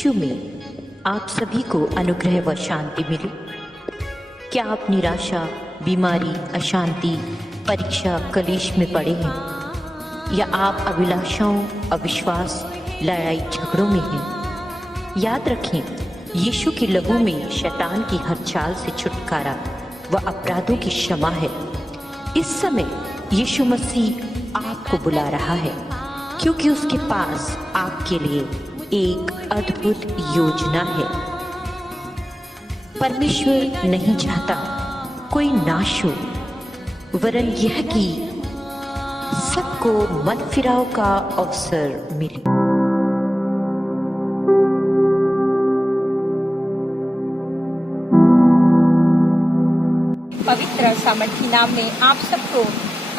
यीशु में आप सभी को अनुग्रह व शांति मिले। क्या आप निराशा, बीमारी, अशांति, परीक्षा, कलेश में पड़े हैं, या आप अभिलाषाओं, अविश्वास, लड़ाई झगड़ों में हैं? याद रखें, यीशु के लहू में शैतान की हर चाल से छुटकारा व अपराधों की क्षमा है। इस समय यीशु मसीह आपको बुला रहा है, क्योंकि उसके पास आपके लिए एक अद्भुत योजना है। परमेश्वर नहीं चाहता कोई नाश हो, वरन यह कि सबको मन फिराव का अवसर मिले। पवित्र सामर्थी नाम में आप सबको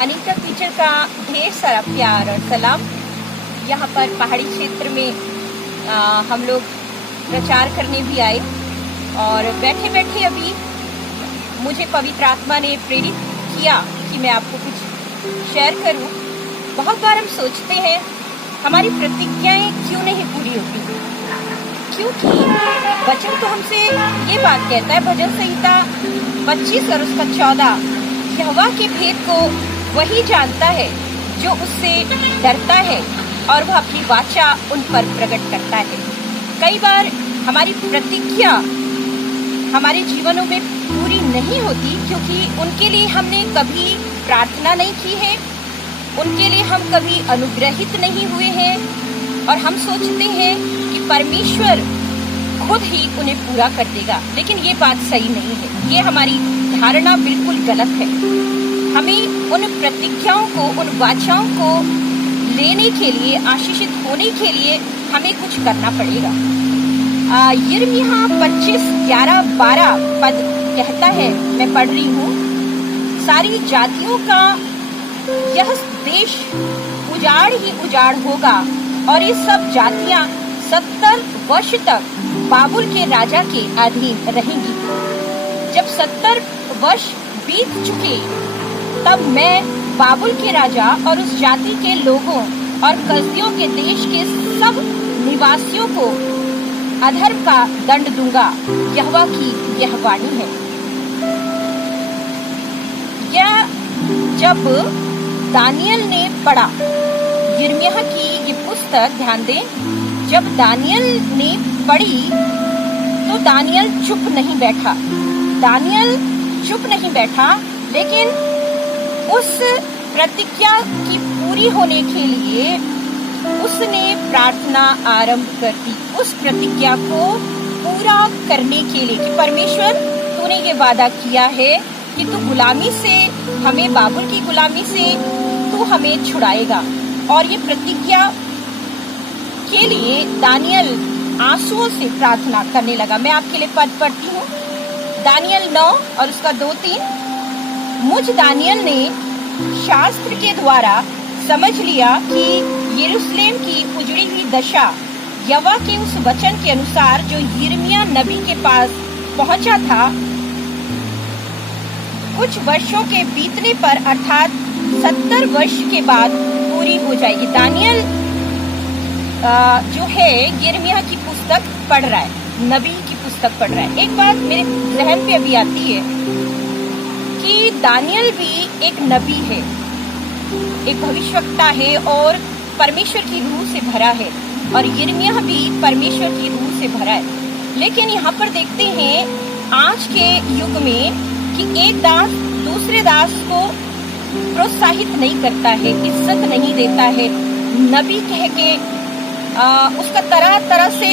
अनीता टीचर का ढेर सारा प्यार और सलाम। यहाँ पर पहाड़ी क्षेत्र में हम लोग प्रचार करने भी आए और बैठे बैठे अभी मुझे पवित्र आत्मा ने प्रेरित किया कि मैं आपको कुछ शेयर करूं। बहुत बार हम सोचते हैं हमारी प्रतिज्ञाएं क्यों नहीं पूरी होती, क्योंकि वचन तो हमसे ये बात कहता है, भजन संहिता 25 और उसका 14, यहोवा के भेद को वही जानता है जो उससे डरता है और वह अपनी वाचा उन पर प्रकट करता है। कई बार हमारी प्रतिज्ञा हमारे जीवनों में पूरी नहीं होती क्योंकि उनके लिए हमने कभी प्रार्थना नहीं की है, उनके लिए हम कभी अनुग्रहित नहीं हुए हैं और हम सोचते हैं कि परमेश्वर खुद ही उन्हें पूरा कर देगा, लेकिन ये बात सही नहीं है। ये हमारी धारणा बिल्कुल गलत है। हमें उन प्रतिज्ञाओं को, उन वाचाओं को लेने के लिए, आशीषित होने के लिए हमें कुछ करना पड़ेगा। यिर्मयाह 25:11-12 पद कहता है, मैं पढ़ रही हूँ, सारी जातियों का यह देश उजाड़ ही उजाड़ होगा और ये सब जातियां 70 वर्ष तक बाबुल के राजा के अधीन रहेंगी। जब 70 वर्ष बीत चुके तब मैं बाबुल के राजा और उस जाति के लोगों और कसदियों के देश के सब निवासियों को अधर्म का दंड दूंगा। यहोवा की यह वाणी है। यह जब दानियल ने पढ़ा, यिर्मयाह की ये पुस्तक, ध्यान दें, जब दानियल ने पढ़ी तो दानियल चुप नहीं बैठा। दानियल चुप नहीं बैठा, लेकिन उस प्रतिज्ञा की पूरी होने के लिए उसने प्रार्थना आरंभ कर दी, उस प्रतिज्ञा को पूरा करने के लिए कि परमेश्वर, तूने ये वादा किया है कि तू गुलामी से, हमें बाबुल की गुलामी से तू हमें छुड़ाएगा। और ये प्रतिज्ञा के लिए दानियल आंसुओं से प्रार्थना करने लगा। मैं आपके लिए पद पढ़ती हूँ, दानियल 9 और उसका 2-3। मुझ दानियल ने शास्त्र के द्वारा समझ लिया कि यरूशलेम की उजड़ी हुई दशा यहोवा के उस वचन के अनुसार जो यिर्मयाह नबी के पास पहुंचा था, कुछ वर्षों के बीतने पर अर्थात 70 वर्ष के बाद पूरी हो जाएगी। दानियल जो है यिर्मयाह की पुस्तक पढ़ रहा है, नबी की पुस्तक पढ़ रहा है। एक बात मेरे जहन पे अभी आती है कि दानियल भी एक नबी है, एक भविष्यवक्ता है और परमेश्वर की रूह से भरा है, और यिर्मयाह भी परमेश्वर की रूह से भरा है। लेकिन यहाँ पर देखते हैं आज के युग में कि एक दास दूसरे दास को प्रोत्साहित नहीं करता है, इज्जत नहीं देता है, नबी कह के उसका तरह तरह से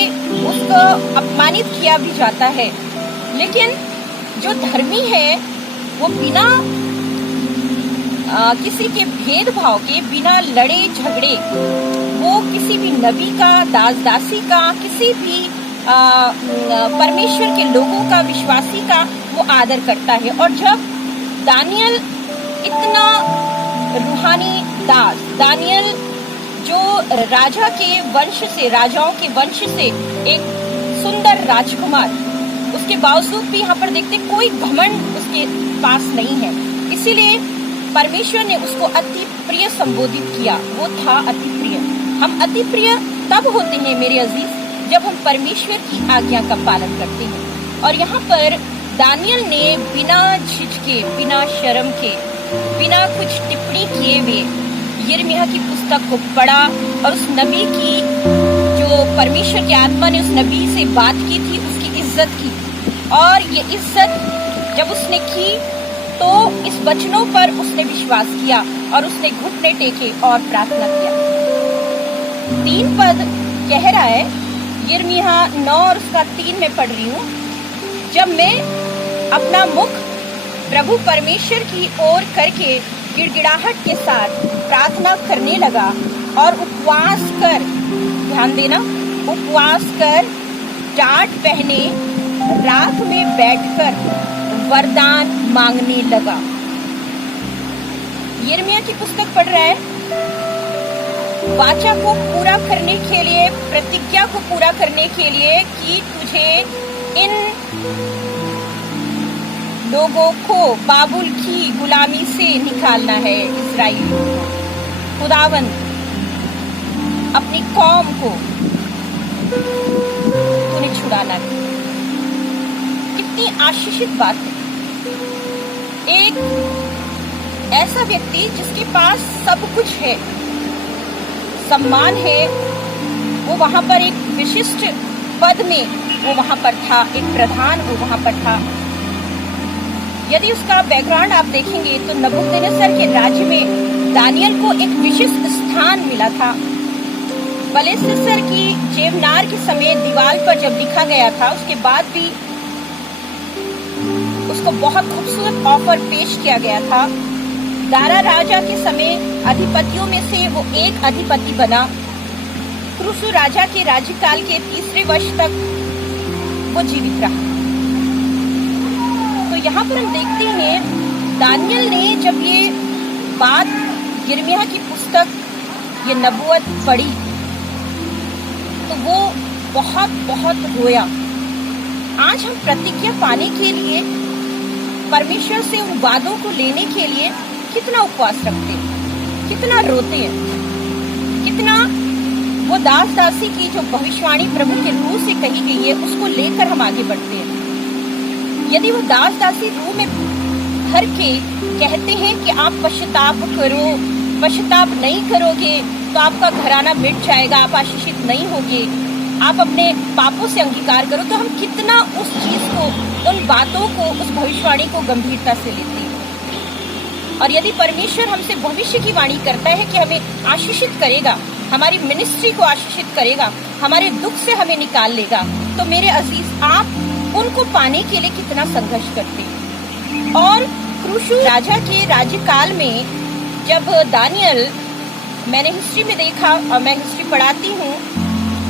उसको अपमानित किया भी जाता है। लेकिन जो धर्मी है वो बिना किसी के भेदभाव के, बिना लड़े झगड़े, वो किसी भी नबी का, दास दासी का, किसी भी परमेश्वर के लोगों का, विश्वासी का वो आदर करता है। और जब दानियल इतना रूहानी दास, दानियल जो राजा के वंश से, राजाओं के वंश से एक सुंदर राजकुमार, उसके बावजूद भी यहाँ पर देखते कोई घमंड उसके पास नहीं है, इसीलिए परमेश्वर ने उसको अति प्रिय संबोधित किया। वो था अति प्रिय। हम अति प्रिय तब होते हैं मेरे अजीज जब हम परमेश्वर की आज्ञा का पालन करते हैं। और यहाँ पर दानियल ने बिना झिझके, बिना शर्म के, बिना कुछ टिप्पणी किए हुए यिर्मयाह की पुस्तक को पढ़ा और उस नबी की, जो परमेश्वर की आत्मा ने उस नबी से बात की थी, उसकी इज्जत की। और ये इज्जत जब उसने की तो इस वचनों पर उसने विश्वास किया और उसने घुटने टेके और प्रार्थना किया। 3 पद कह रहा है, यिर्मयाह 9 और उसका 3 में पढ़ रही हूँ। जब मैं अपना मुख प्रभु परमेश्वर की ओर करके गिड़गिड़ाहट के साथ प्रार्थना करने लगा और उपवास कर, ध्यान देना, उपवास कर, टाट पहने, रात में बैठकर वरदान मांगने लगा। यिर्मयाह की पुस्तक पढ़ रहा है, वाचा को पूरा करने के लिए, प्रतिज्ञा को पूरा करने के लिए कि तुझे इन लोगों को बाबुल की गुलामी से निकालना है। इस्राएल खुदावंद अपनी कौम को तूने छुड़ाना है। कितनी आशीषित बात है। एक ऐसा व्यक्ति जिसके पास सब कुछ है, सम्मान है, वो वहां पर एक विशिष्ट पद में वो वहां पर था, एक प्रधान वो वहां पर था। यदि उसका बैकग्राउंड आप देखेंगे तो नबूकदनेस्सर के राज्य में दानियल को एक विशिष्ट स्थान मिला था। बेलशस्सर की जेवनार के समय दीवार पर जब लिखा गया था, उसके बाद भी उसको बहुत खूबसूरत ऑफर पेश किया गया था। दारा राजा के समय अधिपतियों में से वो एक अधिपति बना। क्रूसु राजा के राज्यकाल के 3रे वर्ष तक वो जीवित रहा। तो यहाँ पर हम देखते हैं, दानियल ने जब ये बात, यिर्मयाह की पुस्तक, ये नबूवत पढ़ी तो वो बहुत बहुत रोया। आज हम प्रतिज्ञा पाने के लिए, परमेश्वर से उन वादों को लेने के लिए कितना उपवास रखते हैं, कितना रोते हैं, कितना वो दास दासी की जो भविष्यवाणी प्रभु के रूह से कही गई है उसको लेकर हम आगे बढ़ते हैं। यदि वो दास दासी रूह में भर के कहते हैं कि आप पश्चाताप करो, पश्चाताप नहीं करोगे तो आपका घराना मिट जाएगा, आप आशीषित नहीं होगे, आप अपने पापों से अंगीकार करो, तो हम कितना उस चीज को, उन बातों को, उस भविष्यवाणी को गंभीरता से लेते हैं। और यदि परमेश्वर हमसे भविष्य की वाणी करता है कि हमें आशीषित करेगा, हमारी मिनिस्ट्री को आशीषित करेगा, हमारे दुख से हमें निकाल लेगा, तो मेरे अजीज, आप उनको पाने के लिए कितना संघर्ष करते हैं। और क्रूसु राजा के राज्यकाल में जब दानियल, मैंने हिस्ट्री में देखा और मैं हिस्ट्री पढ़ाती हूँ,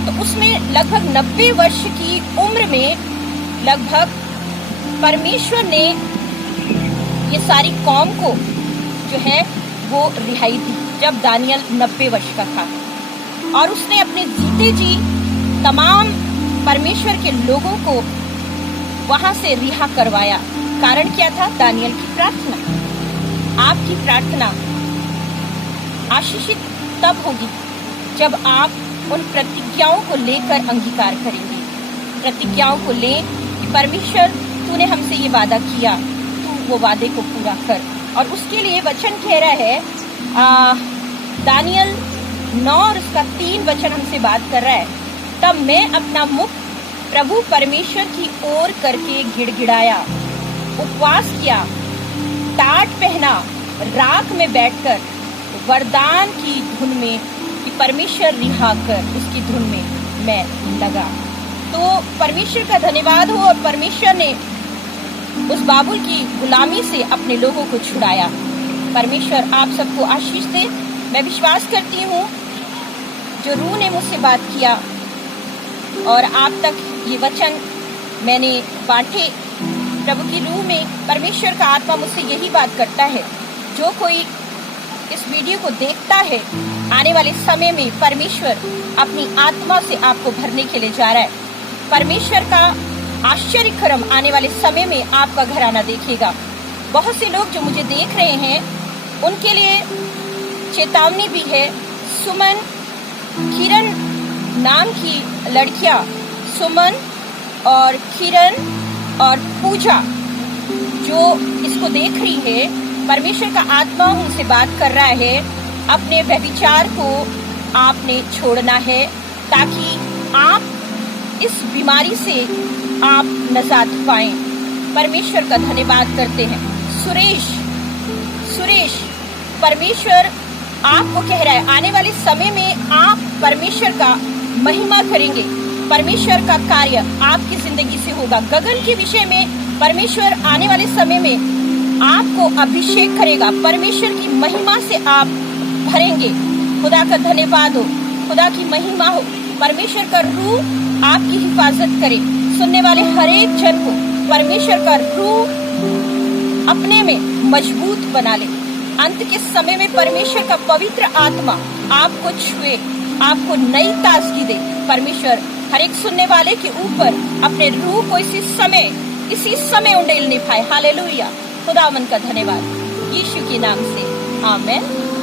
तो उसमें लगभग 90 वर्ष की उम्र में लगभग परमेश्वर ने ये सारी कौम को जो है वो रिहाई दी, जब दानियल 90 वर्ष का था। और उसने अपने जीते जी तमाम परमेश्वर के लोगों को वहां से रिहा करवाया। कारण क्या था? दानियल की प्रार्थना। आपकी प्रार्थना आशीषित तब होगी जब आप उन प्रतिज्ञाओं को लेकर अंगीकार करेंगे। प्रतिज्ञाओं को ले कि परमेश्वर, तूने हमसे ये वादा किया, तू वो वादे को पूरा कर। और उसके लिए वचन कह रहा है, दानियल 9 और उसका 3 वचन हमसे बात कर रहा है, तब मैं अपना मुख प्रभु परमेश्वर की ओर करके गिड़गिड़ाया, उपवास किया, टाट पहना, राख में बैठकर वरदान की धुन में कि परमेश्वर रिहा कर, उसकी धुन में मैं लगा। तो परमेश्वर का धन्यवाद हो, और परमेश्वर ने उस बाबुल की गुलामी से अपने लोगों को छुड़ाया। परमेश्वर आप सबको आशीष दे। मैं विश्वास करती हूँ जो रूह ने मुझसे बात किया और आप तक ये वचन मैंने बांटे, प्रभु की रूह में परमेश्वर का आत्मा मुझसे यही बात करता है, जो कोई इस वीडियो को देखता है, आने वाले समय में परमेश्वर अपनी आत्मा से आपको भरने के लिए जा रहा है। परमेश्वर का आश्चर्य कर्म आने वाले समय में आपका घराना देखेगा। बहुत से लोग जो मुझे देख रहे हैं, उनके लिए चेतावनी भी है। सुमन, किरण नाम की लड़कियां सुमन और किरण और पूजा जो इसको देख रही है, परमेश्वर का आत्मा उनसे बात कर रहा है। अपने व्यभिचार को आपने छोड़ना है ताकि आप इस बीमारी से आप निजात पाएं। परमेश्वर का धन्यवाद करते हैं। सुरेश, परमेश्वर आपको कह रहा है आने वाले समय में आप परमेश्वर का महिमा करेंगे। परमेश्वर का कार्य आपकी जिंदगी से होगा। गगन के विषय में परमेश्वर आने वाले समय में आपको अभिषेक करेगा। परमेश्वर की महिमा से आप भरेंगे। खुदा का धन्यवाद हो, खुदा की महिमा हो। परमेश्वर का रूह आपकी हिफाजत करे। सुनने वाले हर एक जन को परमेश्वर का रूह अपने में मजबूत बना ले। अंत के समय में परमेश्वर का पवित्र आत्मा आपको छुए, आपको नई ताजगी दे। परमेश्वर हर एक सुनने वाले के ऊपर अपने रूह को इसी समय उंडेलने पाए। हालेलुया। खुदावन का धन्यवाद यीशु के नाम से, आमीन।